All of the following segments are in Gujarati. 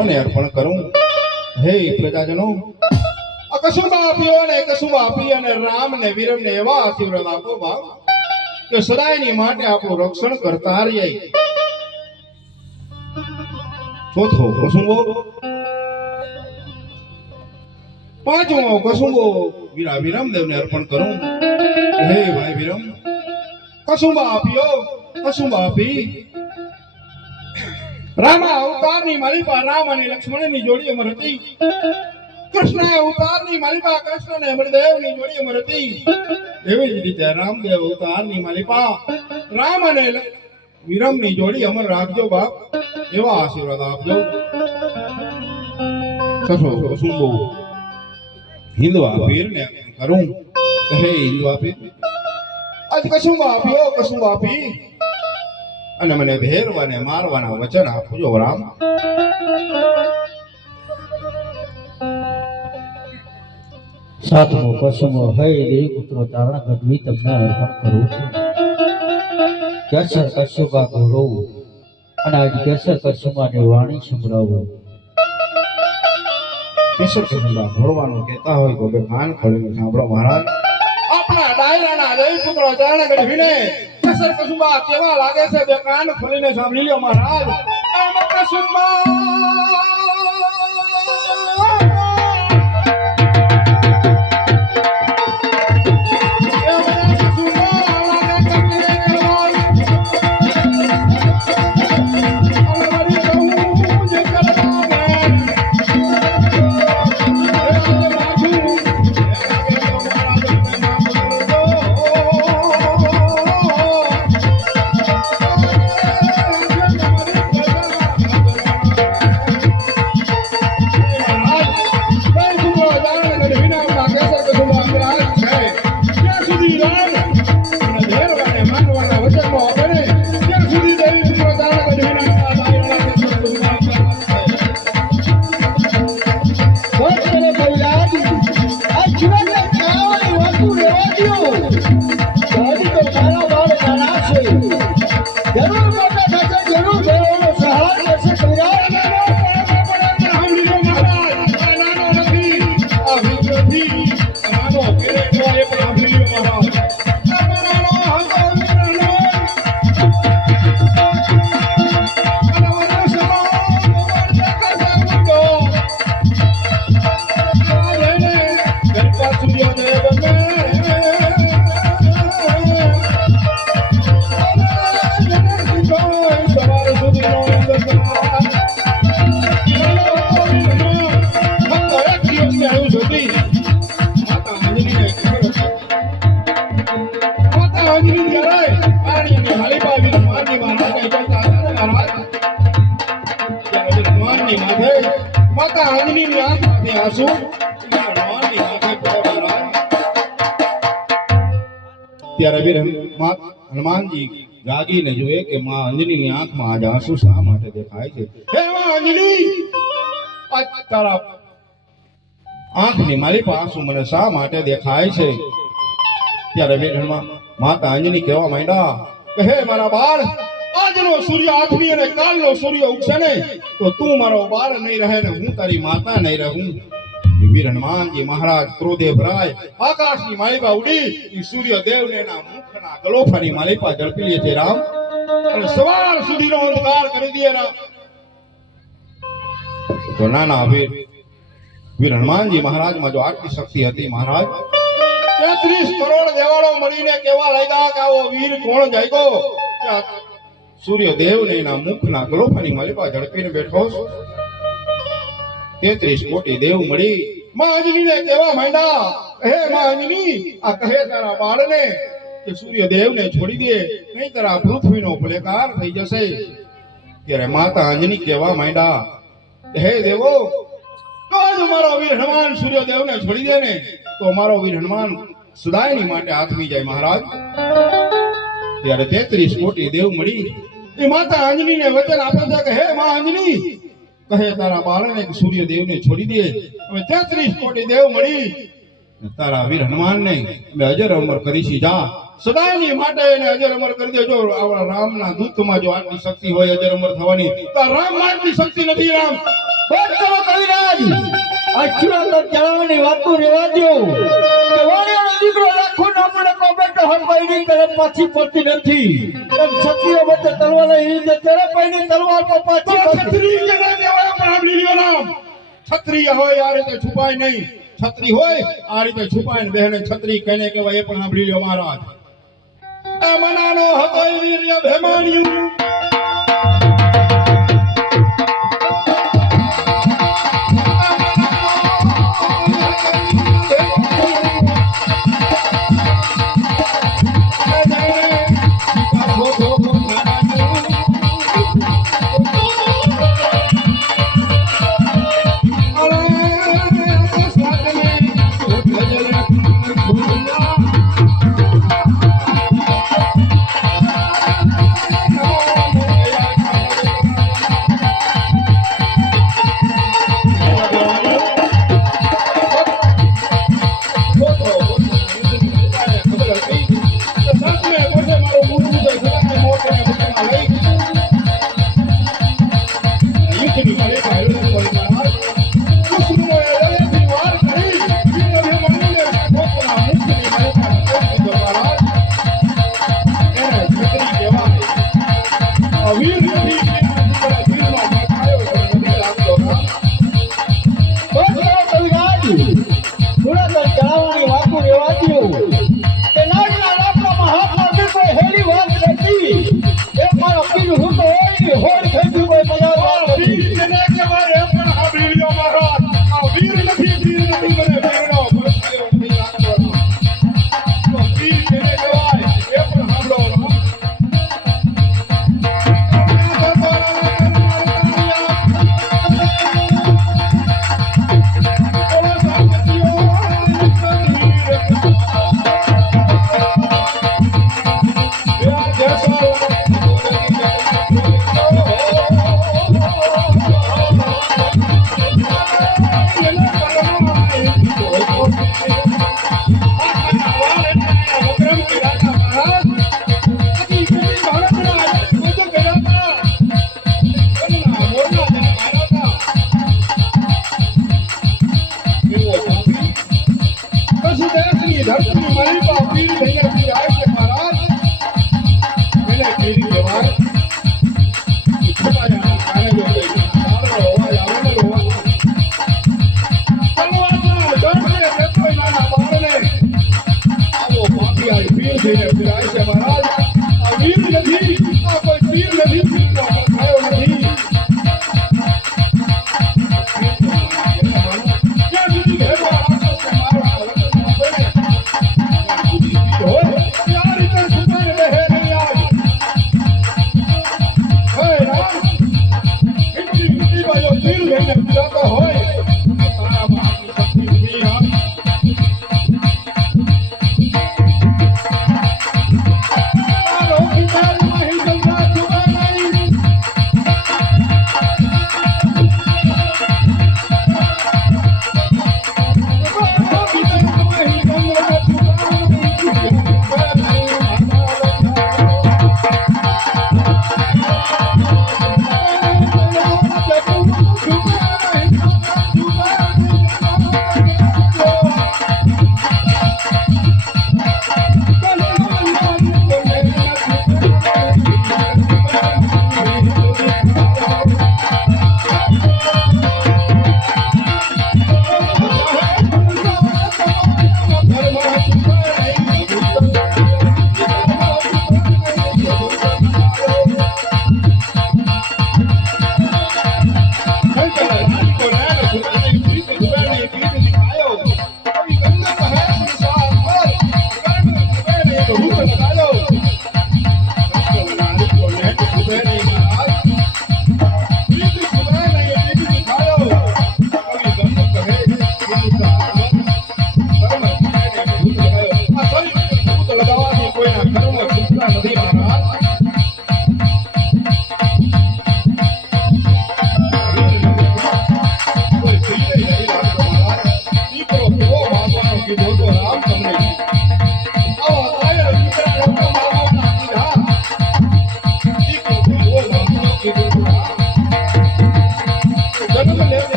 ને અર્પણ કરું. હે પ્રજાજનો કશું આપીઓ અને કસુંબા આપી અને રામ ને વીરમ ને એવા આશીર્વાદ આપો બાપ, કે સદાયની માટે આપણું રક્ષણ કરતા રહીએ. ચોથો કસુંબો. પાંચમો કસુંબો. વીરા વિરમ દેવને અર્પણ કરું. હે ભાઈ વિરમ, કસુંબા આપ્યો કસુંબા આપી. રામા અવતારની માલિકા રામ અને લક્ષ્મણની જોડી અમર હતી. કૃષ્ણ અવતારની માલિકા કૃષ્ણ અને અમરદેવની જોડી અમર હતી. એવી જ રીતે રામદેવ અવતારની માલિકા રામ અને વિરમની જોડી અમર રાખજો બાપ, એવા આશીર્વાદ આપજો. કસો કસુંબો હિન્દવા પીરને કરું. કહે હિન્દવા પીર. આજમાં આપ્યો કશું આપી. અને મને ભેરવાને મારવાના વચન આપજો રામ. સાતમો કસમો હૈ દેવી પુત્રો ચારણ ગઢવી તમને અર્પણ કરું છું. કેસર કશુબા ગૌરવ અને આજ કેસર કશુબાની વાણી સંભળાવો. કેસર કસુંબા ભરવાનું કહેતા હોય તો બે કાન ખોલીને સાંભળો મહારાજ. આપણા ડાયરાના દેવી પુત્રો ચરણ ગઢવીને કેસર કસુંબા કેવા લાગે છે? બે કાન ખોલીને સાંભળી લો મહારાજ. કસુંબા માતા હનુમાનજી જાગીને જોયે કે માં અંજનીની આંખમાં આજ આંસુ શા માટે દેખાય છે? હે માં અંજની! તારા આંખની મારી આંસુ મને શા માટે દેખાય છે? ત્યારે વીર માતા અંજની કહેવા માંડ્યા કે હે મારા બાળ, આજનો સૂર્ય આઠમી અને કાલનો સૂર્ય ઉગશે ને તો તું મારો બાળ નહીં રહે ને હું તારી માતા નહીં રહું. વીર હનુમાનજી મહારાજ ક્રોધે ભરાય આકાશની માલિકા ઉડી. એ સૂર્ય દેવને એના મુખના ગલોફાની માલિકા ઝડપી લે છે રામ. અને સવાર સુધીનો અંધકાર કરી દે રામ. તો નાના વીર વીર હનુમાનજી મહારાજમાં જો આટલી શક્તિ હતી મહારાજ, તેત્રીસ કરોડ દેવાળો મળીને કેવા લાગ્યા કે આવો વીર કોણ જાગ્યો? સૂર્યદેવ ને એના મુખના ગલોફાની માલિકા ઝડપીને બેઠો તેત્રીસ કોટી દેવ મળી. માં અંજનીને કહેવા માંડ્યા. હે માં આ કહે તારા બાળને કે સૂર્યદેવને છોડી દે નહીં તારા પૃથ્વીનો ભલેકાર થઈ જશે. ત્યારે માતા અંજની કહેવા માંડ્યા, હે દેવો તો આજ મારો વીર હનુમાન સૂર્યદેવને છોડી દે ને, તો મારો વીર હનુમાન સદાયની માટે આથમી જાય મહારાજ. ત્યારે તેત્રીસ કોટી દેવ મળી. એ માતા અંજનીને વચન આપે છે કે, હે માં અંજની કહે તારા બાળને સૂર્યદેવને છોડી દે. અમે તેત્રીસ કોટી દેવ મળી. તારા વીર હનુમાનને અમે અજર અમર કરીશી. જા. સદાયની માટે એને અજર અમર કરી દેજો. આપણા રામના દૂતમાં જો આટલી શક્તિ હોય અજર અમર થવાની તો રામ આટલી શક્તિ નથી રામ. બસ કરો કવિરાજ. અચુરંત ચલાવવાની વાતો રેવા દો વાણિયાનો દીકરો લાખો નામનો કોબટ હરપાઈની કરે પાછી પડતી નથી. પણ છત્રીઓ વચ્ચે તલવાર એવી રીતે ચડે તલવાર પર પાછી છત્રી શૂરવીરોના છત્રી હોય આ રીતે છુપાય નહીં. છત્રી હોય આ રીતે છુપાય બહેને છત્રી કહેને કહેવાય, એ પણ સાંભળી લ્યો મહારાજ. મનાનો હતો વીર્ય ભેમાણ્યું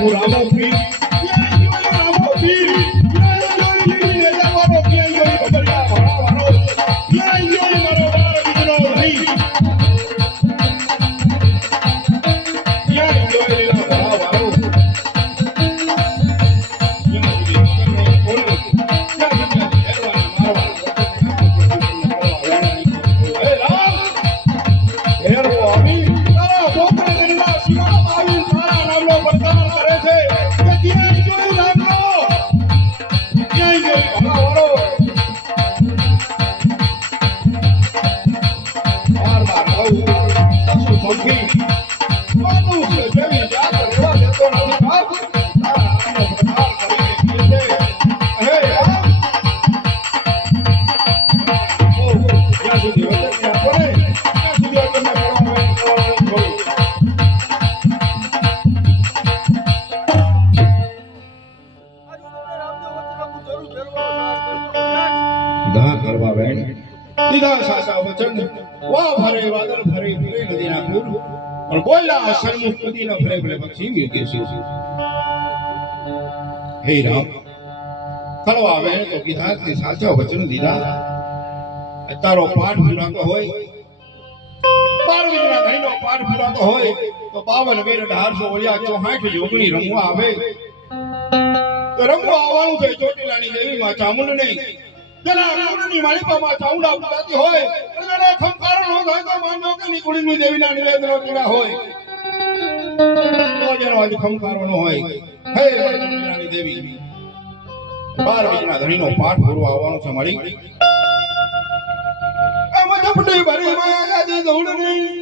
હું રામો સાચા વચન વાહ ભરે વાદળ ભરે ભરે નદીના પૂર. પણ બોલ્યા સન્મુખ નદી ભરે ભરે પક્ષી યોગ્ય શિવ હે રામ કળવા બેન તો કે સાચા વચન દીધા. તારો પાઠ પૂરાતો હોય. બાર વિજના પાઠ પૂરાતો હોય તો બાવન વેર અઢારસો ઓલિયા ચોહાઠ યોગણી રમવા આવે. તો રમવા આવવાનું છે ચોટીલાની દેવીમાં ચામુંડ નહીં. પેલા રાવણની માલિકામાં ચાઉંડા પૂરાતી હોય છે મારી. આમ ઝપટી ભરી માં ગાદી દોડની